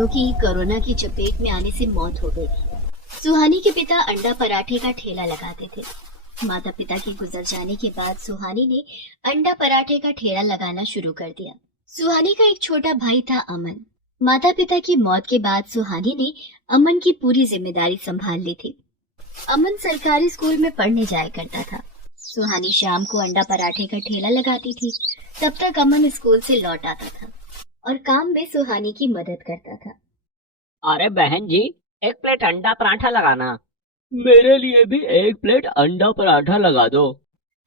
दोनों की कोरोना की चपेट में आने से मौत हो गई थी। सुहानी के पिता अंडा पराठे का ठेला लगाते थे। माता पिता के गुजर जाने के बाद सुहानी ने अंडा पराठे का ठेला लगाना शुरू कर दिया। सुहानी का एक छोटा भाई था अमन। माता पिता की मौत के बाद सुहानी ने अमन की पूरी जिम्मेदारी संभाल ली थी। अमन सरकारी स्कूल में पढ़ने जाया करता था। सुहानी शाम को अंडा पराठे का ठेला लगाती थी। तब तक अमन स्कूल से लौट आता था और काम में सुहानी की मदद करता था। अरे बहन जी, एक प्लेट अंडा पराठा लगाना। मेरे लिए भी एक प्लेट अंडा पराठा लगा दो।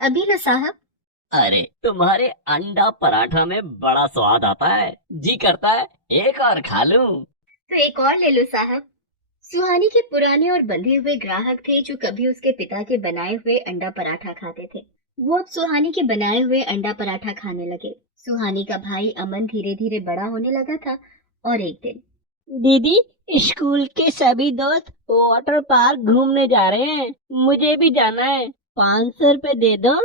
अभी लो साहब। अरे तुम्हारे अंडा पराठा में बड़ा स्वाद आता है, जी करता है एक और खा लूं। तो एक और ले लो साहब। सुहानी के पुराने और बंधे हुए ग्राहक थे जो कभी उसके पिता के बनाए हुए अंडा पराठा खाते थे। वो अब सुहानी के बनाए हुए अंडा पराठा खाने लगे। सुहानी का भाई अमन धीरे धीरे बड़ा होने लगा था और एक दिन, दीदी, स्कूल के सभी दोस्त वाटर पार्क घूमने जा रहे हैं, मुझे भी जाना है, 500 रुपए दे दो।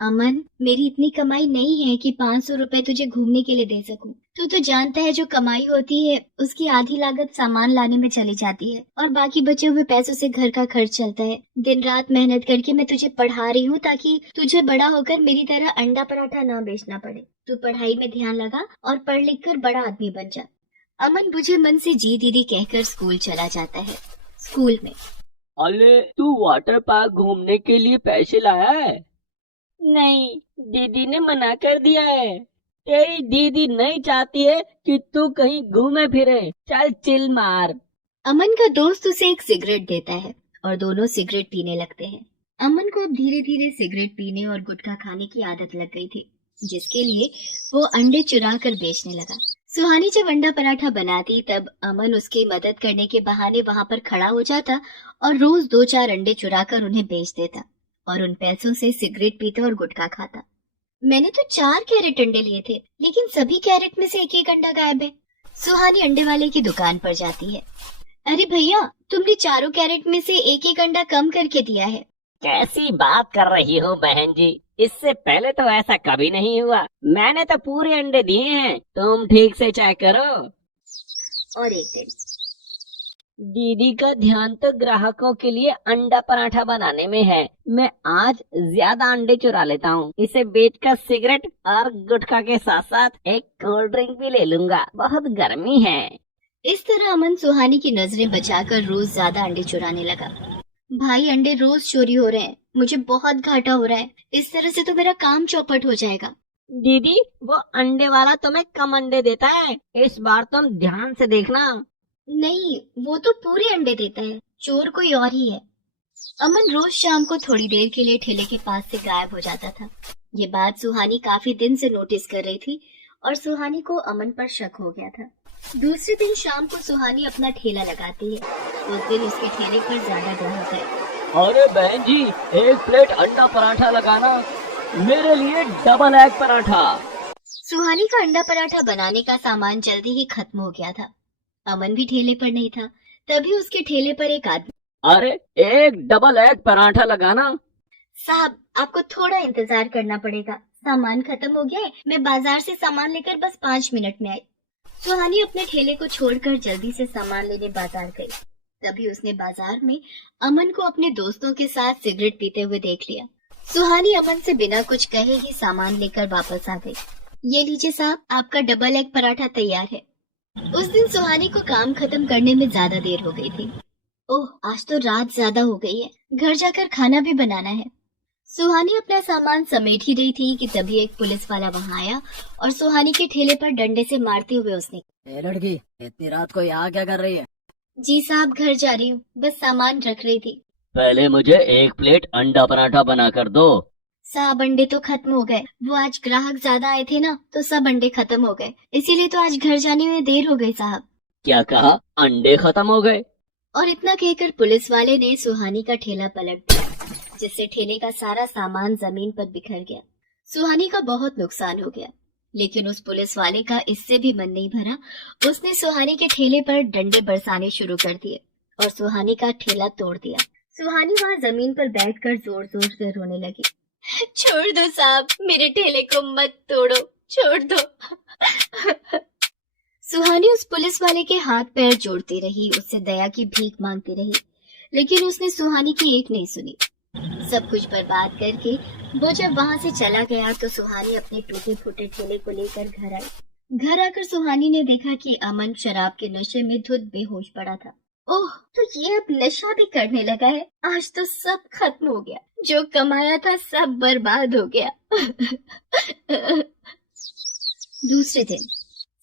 अमन, मेरी इतनी कमाई नहीं है कि 500 रुपए तुझे घूमने के लिए दे सकूं। तू तो जानता है जो कमाई होती है उसकी आधी लागत सामान लाने में चली जाती है और बाकी बचे हुए पैसों से घर का खर्च चलता है। दिन रात मेहनत करके मैं तुझे पढ़ा रही हूँ ताकि तुझे बड़ा होकर मेरी तरह अंडा पराठा ना बेचना पड़े। तू पढ़ाई में ध्यान लगा और पढ़ लिख कर बड़ा आदमी बन जा। अमन बुझे मन से जी दीदी कहकर स्कूल चला जाता है। स्कूल में, अरे तू वाटर पार्क घूमने के लिए पैसे लाया है? नहीं, दीदी ने मना कर दिया है। तेरी दीदी नहीं चाहती है कि तू कहीं घूमे फिरे। चल चिल मार। अमन का दोस्त उसे एक सिगरेट देता है और दोनों सिगरेट पीने लगते हैं। अमन को अब धीरे धीरे सिगरेट पीने और गुटखा खाने की आदत लग गई थी, जिसके लिए वो अंडे चुरा कर बेचने लगा। सुहानी जब अंडा पराठा बनाती तब अमन उसकी मदद करने के बहाने वहां पर खड़ा हो जाता और रोज 2-4 अंडे चुरा कर उन्हें बेच देता और उन पैसों से सिगरेट पीता और गुटखा खाता। मैंने तो 4 कैरेट अंडे लिए थे, लेकिन सभी कैरेट में से एक एक अंडा गायब है। सुहानी अंडे वाले की दुकान पर जाती है। अरे भैया, तुमने चारों कैरेट में से एक एक अंडा कम करके दिया है। कैसी बात कर रही हो बहन जी, इससे पहले तो ऐसा कभी नहीं हुआ। मैंने तो पूरे अंडे दिए हैं, तुम ठीक से चेक करो। और एक दिन, दीदी का ध्यान तो ग्राहकों के लिए अंडा पराठा बनाने में है। मैं आज ज्यादा अंडे चुरा लेता हूँ। इसे बेचकर सिगरेट और गुटखा के साथ साथ एक कोल्ड ड्रिंक भी ले लूंगा, बहुत गर्मी है। इस तरह अमन सुहानी की नजरें बचाकर रोज ज्यादा अंडे चुराने लगा। भाई, अंडे रोज चोरी हो रहे हैं, मुझे बहुत घाटा हो रहा है। इस तरह से तो मेरा काम चौपट हो जाएगा। दीदी, वो अंडे वाला तुम्हें कम अंडे देता है, इस बार तुम ध्यान से देखना। नहीं, वो तो पूरे अंडे देता है, चोर कोई और ही है। अमन रोज शाम को थोड़ी देर के लिए ठेले के पास से गायब हो जाता था। ये बात सुहानी काफी दिन से नोटिस कर रही थी और सुहानी को अमन पर शक हो गया था। दूसरे दिन शाम को सुहानी अपना ठेला लगाती है। उस दिन उसके ठेले पर ज्यादा ग्राहक है। अरे बहन जी, एक प्लेट अंडा पराठा लगाना, मेरे लिए डबल एग पराठा। सुहानी का अंडा पराठा बनाने का सामान जल्दी ही खत्म हो गया था। अमन भी ठेले पर नहीं था। तभी उसके ठेले पर एक आदमी, अरे एक डबल एग पराठा लगाना। साहब, आपको थोड़ा इंतजार करना पड़ेगा, सामान खत्म हो गया है, मैं बाजार से सामान लेकर बस 5 मिनट में आई। सुहानी अपने ठेले को छोड़कर जल्दी से सामान लेने बाजार गई। तभी उसने बाजार में अमन को अपने दोस्तों के साथ सिगरेट पीते हुए देख लिया। सुहानी अमन से बिना कुछ कहे ही सामान लेकर वापस आ गई। ये लीजिए साहब, आपका डबल एग पराठा तैयार है। उस दिन सुहानी को काम खत्म करने में ज्यादा देर हो गई थी। ओह, आज तो रात ज्यादा हो गई है, घर जाकर खाना भी बनाना है। सुहानी अपना सामान समेट ही रही थी कि तभी एक पुलिस वाला वहां आया और सुहानी के ठेले पर डंडे से मारते हुए उसने, ए लड़की, इतनी रात को यहाँ क्या कर रही है? जी साहब, घर जा रही हूँ, बस सामान रख रही थी। पहले मुझे एक प्लेट अंडा पराठा बना कर दो। साहब, अंडे तो खत्म हो गए, वो आज ग्राहक ज्यादा आए थे ना, तो सब अंडे खत्म हो गए, इसीलिए तो आज घर जाने में देर हो गई साहब। क्या कहा, अंडे खत्म हो गए? और इतना कहकर पुलिस वाले ने सुहानी का ठेला पलट दिया, जिससे ठेले का सारा सामान जमीन पर बिखर गया। सुहानी का बहुत नुकसान हो गया, लेकिन उस पुलिस वाले का इससे भी मन नहीं भरा। उसने सुहानी के ठेले पर डंडे बरसाने शुरू कर दिए और सुहानी का ठेला तोड़ दिया। सुहानी वहां जमीन पर बैठकर जोर जोर से रोने लगी। छोड़ दो साहब, मेरे ठेले को मत तोड़ो, छोड़ दो। सुहानी उस पुलिस वाले के हाथ पैर जोड़ती रही, उससे दया की भीख मांगती रही, लेकिन उसने सुहानी की एक नहीं सुनी। सब कुछ बर्बाद करके वो जब वहां से चला गया तो सुहानी अपने टूटे फूटे ठेले को लेकर घर आई। घर आकर सुहानी ने देखा कि अमन शराब के नशे में धुत बेहोश पड़ा था। ओह, तो ये अब नशा भी करने लगा है। आज तो सब खत्म हो गया, जो कमाया था सब बर्बाद हो गया। दूसरे दिन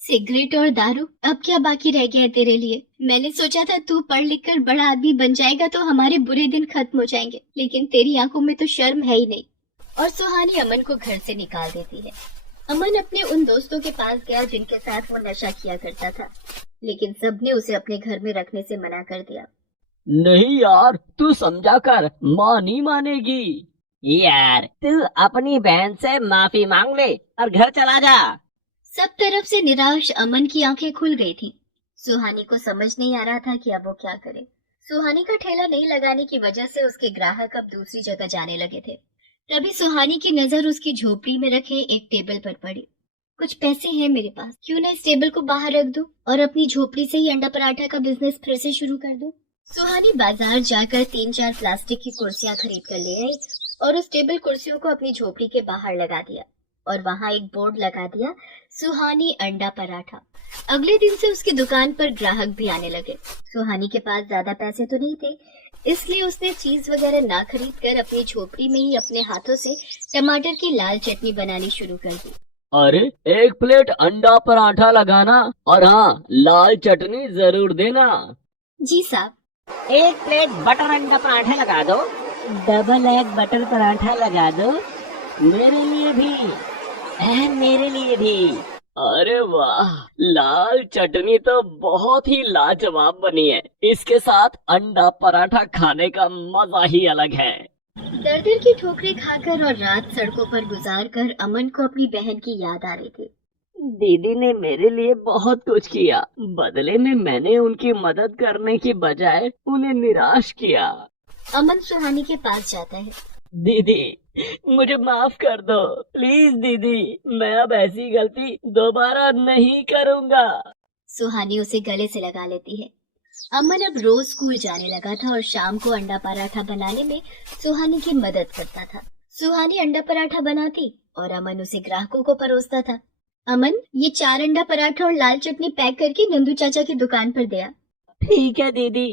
सिगरेट और दारू, अब क्या बाकी रह गया है तेरे लिए? मैंने सोचा था तू पढ़ लिख कर बड़ा आदमी बन जाएगा तो हमारे बुरे दिन खत्म हो जाएंगे, लेकिन तेरी आंखों में तो शर्म है ही नहीं। और सुहानी अमन को घर से निकाल देती है। अमन अपने उन दोस्तों के पास गया जिनके साथ वो नशा किया करता था, लेकिन सबने उसे अपने घर में रखने से मना कर दिया। नहीं यार, तू समझा कर, माँ नहीं मानेगी। यार तू अपनी बहन से माफी मांग ले और घर चला जा। सब तरफ से निराश अमन की आंखें खुल गई थी। सुहानी को समझ नहीं आ रहा था कि अब वो क्या करे। सुहानी का ठेला नहीं लगाने की वजह से उसके ग्राहक अब दूसरी जगह जाने लगे थे। तभी सुहानी की नजर उसकी झोपड़ी में रखे एक टेबल पर पड़ी। कुछ पैसे हैं मेरे पास, क्यों ना इस टेबल को बाहर रख दूं और अपनी झोपड़ी से ही अंडा पराठा का बिजनेस फिर से शुरू कर दूं। सुहानी बाजार जाकर 3-4 प्लास्टिक की कुर्सियां खरीद कर ले आई और उस टेबल कुर्सियों को अपनी झोपड़ी के बाहर लगा दिया और वहां एक बोर्ड लगा दिया, सुहानी अंडा पराठा। अगले दिन से उसकी दुकान पर ग्राहक भी आने लगे। सुहानी के पास ज्यादा पैसे तो नहीं थे, इसलिए उसने चीज वगैरह ना खरीद कर अपनी झोपड़ी में ही अपने हाथों से टमाटर की लाल चटनी बनानी शुरू कर दी। अरे 1 प्लेट अंडा पराठा लगाना और हाँ, लाल चटनी जरूर देना। जी साहब। 1 प्लेट बटर अंडा पराठा लगा दो। डबल एग बटर पराठा लगा दो। मेरे लिए भी, मेरे लिए भी। अरे वाह, लाल चटनी तो बहुत ही लाजवाब बनी है। इसके साथ अंडा पराठा खाने का मजा ही अलग है। दर-दर की ठोकरें खाकर और रात सड़कों पर गुजार कर अमन को अपनी बहन की याद आ रही थी। दीदी ने मेरे लिए बहुत कुछ किया, बदले में मैंने उनकी मदद करने की बजाय उन्हें निराश किया। अमन सुहानी के पास जाता है। दीदी, मुझे माफ कर दो, प्लीज दीदी, मैं अब ऐसी गलती दोबारा नहीं करूँगा। सुहानी उसे गले से लगा लेती है। अमन अब रोज स्कूल जाने लगा था और शाम को अंडा पराठा बनाने में सुहानी की मदद करता था। सुहानी अंडा पराठा बनाती और अमन उसे ग्राहकों को परोसता था। अमन, ये 4 अंडा पराठा और लाल चटनी पैक करके नंदू चाचा की दुकान पर दिया। ठीक है दीदी।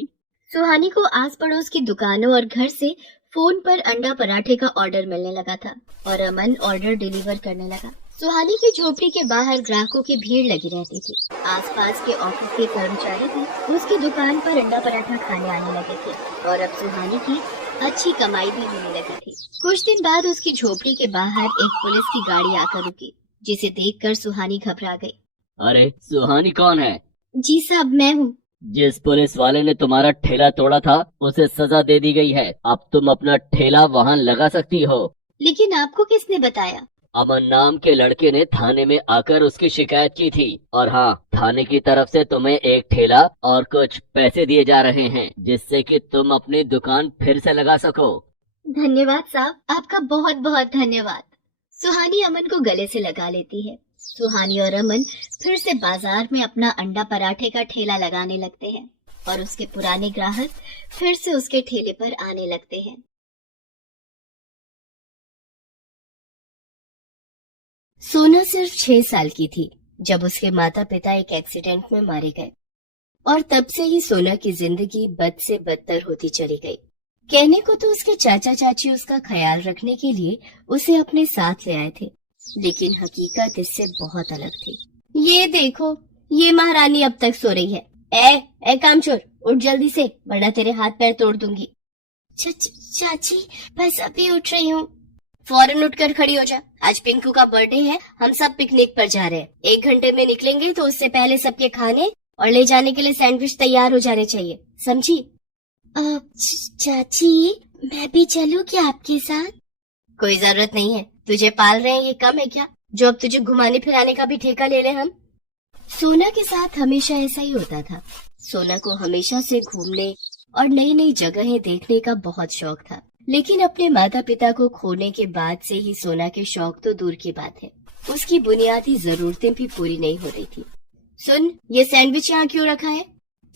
सुहानी को आस पड़ोस की दुकानों और घर से फोन पर अंडा पराठे का ऑर्डर मिलने लगा था और अमन ऑर्डर डिलीवर करने लगा। सुहानी की झोपड़ी के बाहर ग्राहकों की भीड़ लगी रहती थी। आसपास के ऑफिस के कर्मचारी भी उसकी दुकान पर अंडा पराठा खाने आने लगे थे और अब सुहानी की अच्छी कमाई भी होने लगी थी। कुछ दिन बाद उसकी झोपड़ी के बाहर एक पुलिस की गाड़ी आकर रुकी, जिसे देखकर सुहानी घबरा गई। अरे सुहानी कौन है? जी साहब, मैं हूँ। जिस पुलिस वाले ने तुम्हारा ठेला तोड़ा था उसे सजा दे दी गई है। अब तुम अपना ठेला वहाँ लगा सकती हो। लेकिन आपको किसने बताया? अमन नाम के लड़के ने थाने में आकर उसकी शिकायत की थी और हाँ, थाने की तरफ से तुम्हें एक ठेला और कुछ पैसे दिए जा रहे हैं, जिससे कि तुम अपनी दुकान फिर से लगा सको। धन्यवाद साहब, आपका बहुत बहुत धन्यवाद। सुहानी अमन को गले से लगा लेती है। सुहानी और अमन फिर से बाजार में अपना अंडा पराठे का ठेला लगाने लगते हैं और उसके पुराने ग्राहक फिर से उसके ठेले पर आने लगते हैं। सोना सिर्फ 6 साल की थी जब उसके माता पिता एक एक्सीडेंट में मारे गए और तब से ही सोना की जिंदगी बद से बदतर होती चली गई। कहने को तो उसके चाचा चाची उसका ख्याल रखने के लिए उसे अपने साथ ले आए थे, लेकिन हकीकत इससे बहुत अलग थी। ये देखो, ये महारानी अब तक सो रही है। ए कामचोर, उठ जल्दी से, वरना तेरे हाथ पैर तोड़ दूंगी। चाची, बस अभी उठ रही हूँ। फौरन उठकर खड़ी हो जा, आज पिंकू का बर्थडे है, हम सब पिकनिक पर जा रहे हैं। 1 घंटे में निकलेंगे तो उससे पहले सबके खाने और ले जाने के लिए सैंडविच तैयार हो जाने चाहिए, समझी? चाची, मैं भी चलूं क्या आपके साथ? कोई जरूरत नहीं है, तुझे पाल रहे हैं ये कम है क्या, जो अब तुझे घुमाने फिराने का भी ठेका ले ले हम। सोना के साथ हमेशा ऐसा ही होता था। सोना को हमेशा से घूमने और नई नई जगहें देखने का बहुत शौक था, लेकिन अपने माता पिता को खोने के बाद से ही सोना के शौक तो दूर की बात है, उसकी बुनियादी जरूरतें भी पूरी नहीं हो रही थी। सुन, ये सैंडविच यहाँ क्यों रखा है?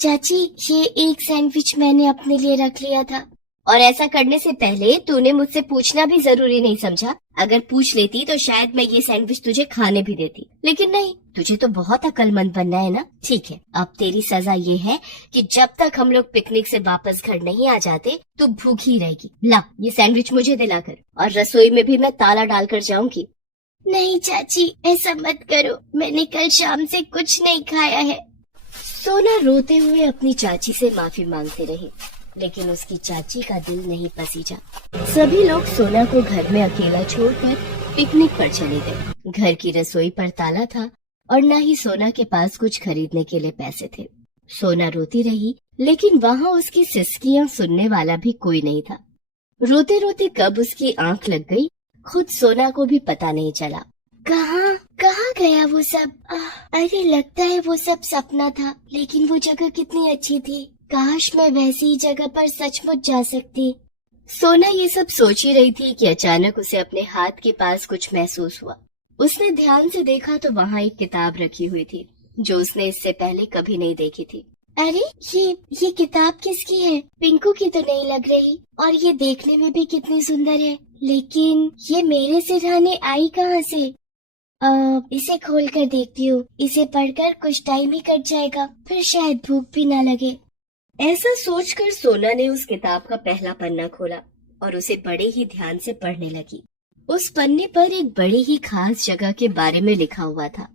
चाची, ये एक सैंडविच मैंने अपने लिए रख लिया था। और ऐसा करने से पहले तूने मुझसे पूछना भी जरूरी नहीं समझा? अगर पूछ लेती तो शायद मैं ये सैंडविच तुझे खाने भी देती, लेकिन नहीं। तुझे तो बहुत अक्लमंद बनना है ना। ठीक है, अब तेरी सजा ये है कि जब तक हम लोग पिकनिक से वापस घर नहीं आ जाते तू भूखी रहेगी। ला, ये सैंडविच मुझे दिलाकर, और रसोई में भी मैं ताला डालकर जाऊंगी। नहीं चाची, ऐसा मत करो, मैंने कल शाम से कुछ नहीं खाया है। सोना रोते हुए अपनी चाची से माफी मांगते रही, लेकिन उसकी चाची का दिल नहीं पसीजा। सभी लोग सोना को घर में अकेला छोड़कर पिकनिक पर चले गए। घर की रसोई पर ताला था और न ही सोना के पास कुछ खरीदने के लिए पैसे थे। सोना रोती रही, लेकिन वहाँ उसकी सिसकियां सुनने वाला भी कोई नहीं था। रोते रोते कब उसकी आंख लग गई, खुद सोना को भी पता नहीं चला। कहाँ गया वो सब? अरे लगता है वो सब सपना था, लेकिन वो जगह कितनी अच्छी थी। काश मैं वैसी ही जगह पर सचमुच जा सकती। सोना ये सब सोच ही रही थी कि अचानक उसे अपने हाथ के पास कुछ महसूस हुआ। उसने ध्यान से देखा तो वहाँ एक किताब रखी हुई थी, जो उसने इससे पहले कभी नहीं देखी थी। अरे ये किताब किसकी है? पिंकू की तो नहीं लग रही, और ये देखने में भी कितनी सुंदर है, लेकिन ये मेरे सिरहाने आई कहाँ से? इसे खोल कर देखती हूँ। इसे पढ़कर कुछ टाइम ही कट जाएगा, फिर शायद भूख भी ना लगे। ऐसा सोचकर सोना ने उस किताब का पहला पन्ना खोला और उसे बड़े ही ध्यान से पढ़ने लगी। उस पन्ने पर एक बड़ी ही खास जगह के बारे में लिखा हुआ था।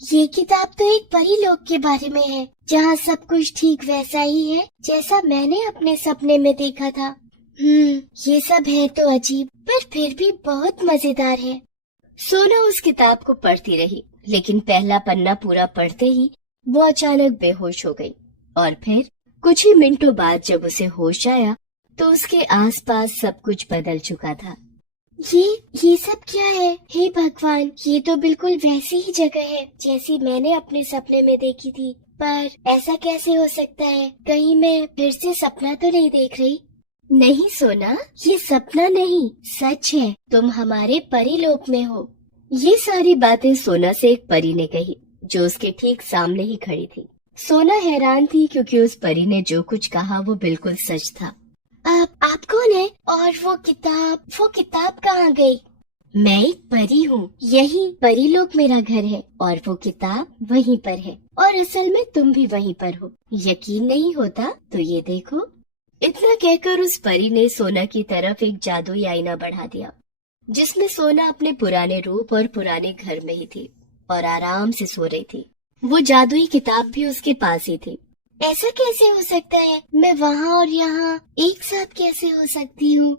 ये किताब तो एक परी लोक के बारे में है, जहाँ सब कुछ ठीक वैसा ही है जैसा मैंने अपने सपने में देखा था। ये सब है तो अजीब, पर फिर भी बहुत मजेदार है। सोना उस किताब को पढ़ती रही, लेकिन पहला पन्ना पूरा पढ़ते ही वो अचानक बेहोश हो गई। और फिर कुछ ही मिनटों बाद जब उसे होश आया तो उसके आसपास सब कुछ बदल चुका था। ये सब क्या है? हे भगवान, ये तो बिल्कुल वैसी ही जगह है जैसी मैंने अपने सपने में देखी थी। पर ऐसा कैसे हो सकता है? कहीं मैं फिर से सपना तो नहीं देख रही? नहीं सोना, ये सपना नहीं, सच है। तुम हमारे परीलोक में हो। ये सारी बातें सोना से एक परी ने कही, जो उसके ठीक सामने ही खड़ी थी। सोना हैरान थी क्योंकि उस परी ने जो कुछ कहा वो बिल्कुल सच था। आप कौन है? और वो किताब कहाँ गई? मैं एक परी हूँ, यही परीलोक मेरा घर है, और वो किताब वहीं पर है, और असल में तुम भी वहीं पर हो। यकीन नहीं होता तो ये देखो। इतना कहकर उस परी ने सोना की तरफ एक जादुई आईना बढ़ा दिया, जिसमें सोना अपने पुराने रूप और पुराने घर में ही थी और आराम से सो रही थी। वो जादुई किताब भी उसके पास ही थी। ऐसा कैसे हो सकता है? मैं वहाँ और यहाँ एक साथ कैसे हो सकती हूँ?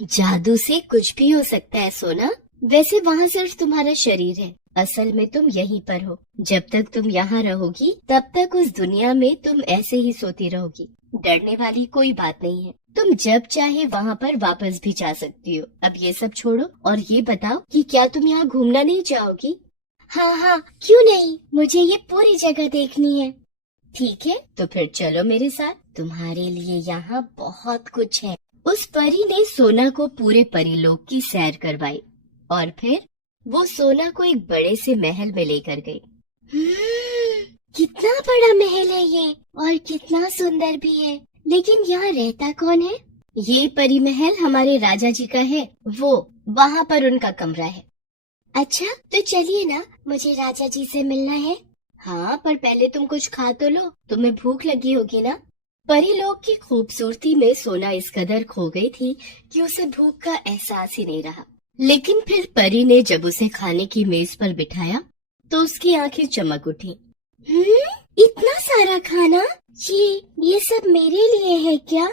जादू से कुछ भी हो सकता है सोना। वैसे वहाँ सिर्फ तुम्हारा शरीर है, असल में तुम यहीं पर हो। जब तक तुम यहाँ रहोगी तब तक उस दुनिया में तुम ऐसे ही सोती रहोगी। डरने वाली कोई बात नहीं है। तुम जब चाहे वहाँ पर वापस भी जा सकती हो। अब ये सब छोड़ो और ये बताओ कि क्या तुम यहाँ घूमना नहीं चाहोगी? हाँ, क्यों नहीं, मुझे ये पूरी जगह देखनी है। ठीक है, तो फिर चलो मेरे साथ, तुम्हारे लिए यहाँ बहुत कुछ है। उस परी ने सोना को पूरे परीलोक की सैर करवाई और फिर वो सोना को एक बड़े से महल में लेकर गई। कितना बड़ा महल है ये, और कितना सुंदर भी है। लेकिन यहाँ रहता कौन है? ये परी महल हमारे राजा जी का है, वो वहाँ पर उनका कमरा है। अच्छा, तो चलिए ना, मुझे राजा जी से मिलना है। हाँ, पर पहले तुम कुछ खा तो लो, तुम्हें भूख लगी होगी ना। परीलोक की खूबसूरती में सोना इस कदर खो गई थी कि उसे भूख का एहसास ही नहीं रहा। लेकिन फिर परी ने जब उसे खाने की मेज पर बिठाया तो उसकी आंखें चमक उठी। इतना सारा खाना, ये सब मेरे लिए है क्या?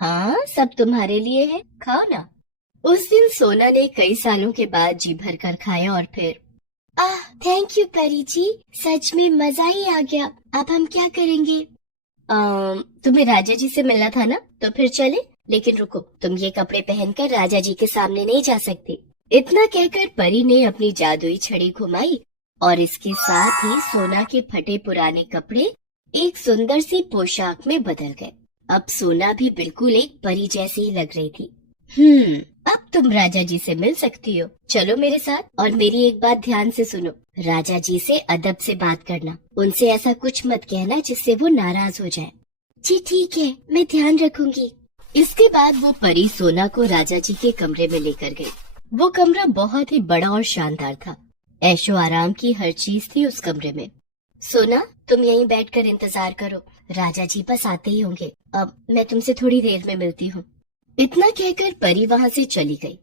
हाँ, सब तुम्हारे लिए है, खाओ ना। उस दिन सोना ने कई सालों के बाद जी भर कर खाया और फिर थैंक यू परी जी, सच में मजा ही आ गया। अब हम क्या करेंगे? तुम्हें राजा जी से मिलना था ना, तो फिर चले। लेकिन रुको, तुम ये कपड़े पहनकर राजा जी के सामने नहीं जा सकते। इतना कहकर परी ने अपनी जादुई छड़ी घुमाई और इसके साथ ही सोना के फटे पुराने कपड़े एक सुंदर सी पोशाक में बदल गए। अब सोना भी बिल्कुल एक परी जैसी ही लग रही थी। अब तुम राजा जी से मिल सकती हो। चलो मेरे साथ, और मेरी एक बात ध्यान से सुनो। राजा जी से अदब से बात करना, उनसे ऐसा कुछ मत कहना जिससे वो नाराज हो जाए। जी ठीक है, मैं ध्यान रखूंगी। इसके बाद वो परी सोना को राजा जी के कमरे में लेकर गई। वो कमरा बहुत ही बड़ा और शानदार था। ऐशो आराम की हर चीज थी उस कमरे में। सोना, तुम यहीं बैठकर इंतजार करो, राजा जी बस आते ही होंगे। अब मैं तुमसे थोड़ी देर में मिलती हूँ। इतना कहकर परी वहाँ से चली गई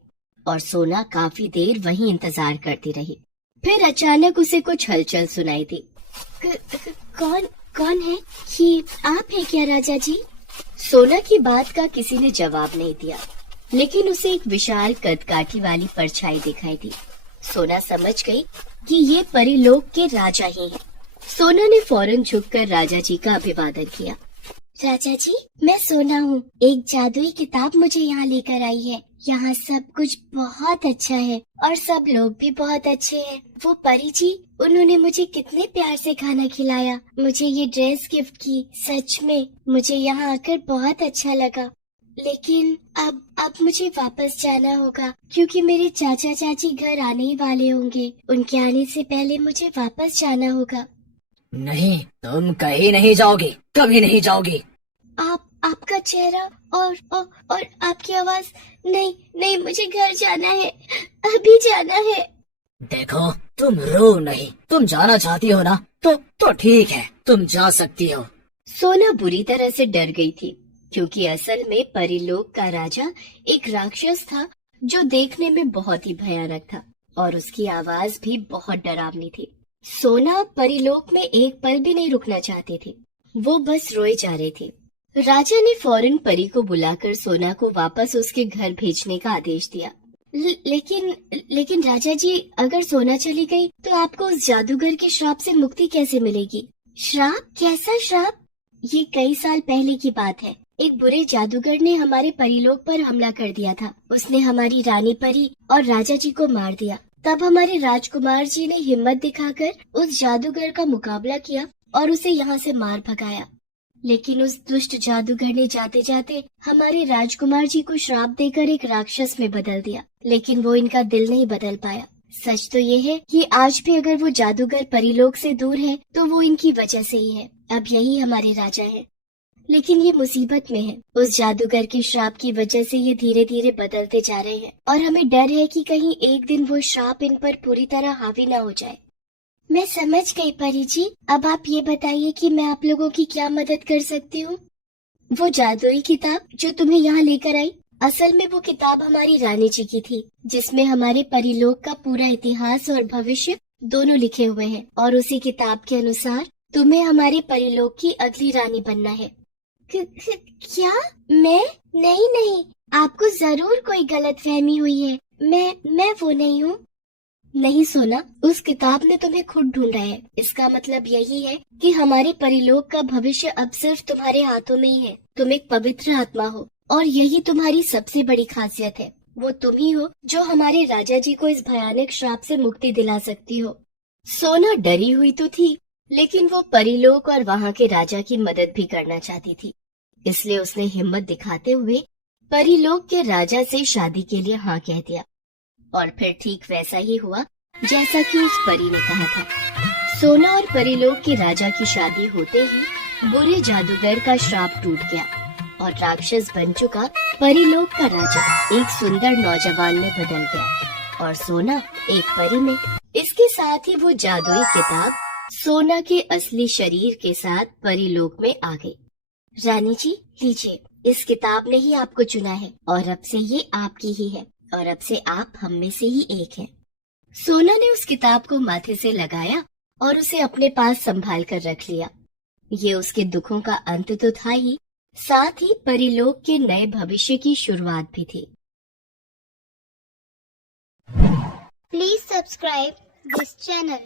और सोना काफी देर वहीं इंतजार करती रही। फिर अचानक उसे कुछ हलचल सुनाई दी। कौन कौन है? ये आप हैं क्या राजा जी? सोना की बात का किसी ने जवाब नहीं दिया, लेकिन उसे एक विशाल कदकाठी वाली परछाई दिखाई दी। सोना समझ गई कि ये परीलोक के राजा ही हैं। सोना ने फौरन झुककर राजा जी का अभिवादन किया। राजा जी, मैं सोना हूँ। एक जादुई किताब मुझे यहाँ लेकर आई है। यहाँ सब कुछ बहुत अच्छा है और सब लोग भी बहुत अच्छे हैं। वो परी जी, उन्होंने मुझे कितने प्यार से खाना खिलाया, मुझे ये ड्रेस गिफ्ट की। सच में मुझे यहाँ आकर बहुत अच्छा लगा। लेकिन अब मुझे वापस जाना होगा क्योंकि मेरे चाचा चाची घर आने ही वाले होंगे। उनके आने से पहले मुझे वापस जाना होगा। नहीं, तुम कहीं नहीं जाओगी, कभी नहीं जाओगी। आपका चेहरा और आपकी आवाज। नहीं, मुझे घर जाना है, अभी जाना है। देखो, तुम रो नहीं, तुम जाना चाहती हो ना, तो ठीक है, तुम जा सकती हो। सोना बुरी तरह से डर गई थी क्योंकि असल में परीलोक का राजा एक राक्षस था जो देखने में बहुत ही भयानक था और उसकी आवाज भी बहुत डरावनी थी। सोना परीलोक में एक पल भी नहीं रुकना चाहती थी, वो बस रोए जा रही थी। राजा ने फौरन परी को बुलाकर सोना को वापस उसके घर भेजने का आदेश दिया। लेकिन राजा जी, अगर सोना चली गई तो आपको उस जादूगर के श्राप से मुक्ति कैसे मिलेगी? श्राप? कैसा श्राप? ये कई साल पहले की बात है। एक बुरे जादूगर ने हमारे परीलोक पर हमला कर दिया था। उसने हमारी रानी परी और राजा जी को मार दिया। तब हमारे राजकुमार जी ने हिम्मत दिखाकर उस जादूगर का मुकाबला किया और उसे यहाँ से मार भगाया। लेकिन उस दुष्ट जादूगर ने जाते जाते हमारे राजकुमार जी को श्राप देकर एक राक्षस में बदल दिया, लेकिन वो इनका दिल नहीं बदल पाया। सच तो ये है कि आज भी अगर वो जादूगर परीलोक से दूर है तो वो इनकी वजह से ही है। अब यही हमारे राजा है, लेकिन ये मुसीबत में है। उस जादूगर के श्राप की वजह से ये धीरे धीरे बदलते जा रहे हैं और हमें डर है कि कहीं एक दिन वो श्राप इन पर पूरी तरह हावी न हो जाए। मैं समझ गई परी जी। अब आप ये बताइए कि मैं आप लोगों की क्या मदद कर सकती हूँ? वो जादुई किताब जो तुम्हें यहाँ लेकर आई, असल में वो किताब हमारी रानी जी की थी, जिसमें हमारे परीलोक का पूरा इतिहास और भविष्य दोनों लिखे हुए हैं और उसी किताब के अनुसार तुम्हें हमारे परीलोक की अगली रानी बनना है। क्या? मैं? नहीं, आपको जरूर कोई गलतफहमी हुई है। मैं वो नहीं हूँ। नहीं सोना, उस किताब ने तुम्हें खुद ढूंढा है। इसका मतलब यही है कि हमारे परीलोक का भविष्य अब सिर्फ तुम्हारे हाथों में ही है। तुम एक पवित्र आत्मा हो और यही तुम्हारी सबसे बड़ी खासियत है। वो तुम ही हो जो हमारे राजा जी को इस भयानक श्राप से मुक्ति दिला सकती हो। सोना डरी हुई तो थी, लेकिन वो परीलोक और वहाँ के राजा की मदद भी करना चाहती थी। इसलिए उसने हिम्मत दिखाते हुए परीलोक के राजा से शादी के लिए हाँ कह दिया। और फिर ठीक वैसा ही हुआ जैसा कि उस परी ने कहा था। सोना और परीलोक के राजा की शादी होते ही बुरे जादूगर का श्राप टूट गया और राक्षस बन चुका परीलोक का राजा एक सुंदर नौजवान में बदल गया और सोना एक परी में। इसके साथ ही वो जादुई किताब सोना के असली शरीर के साथ परीलोक में आ गई। रानी जी, लीजिए, इस किताब ने ही आपको चुना है और अब से ये आपकी ही है और अब से आप हम में से ही एक हैं। सोना ने उस किताब को माथे से लगाया और उसे अपने पास संभाल कर रख लिया। ये उसके दुखों का अंत तो था ही, साथ ही परीलोक के नए भविष्य की शुरुआत भी थी। Please subscribe this channel.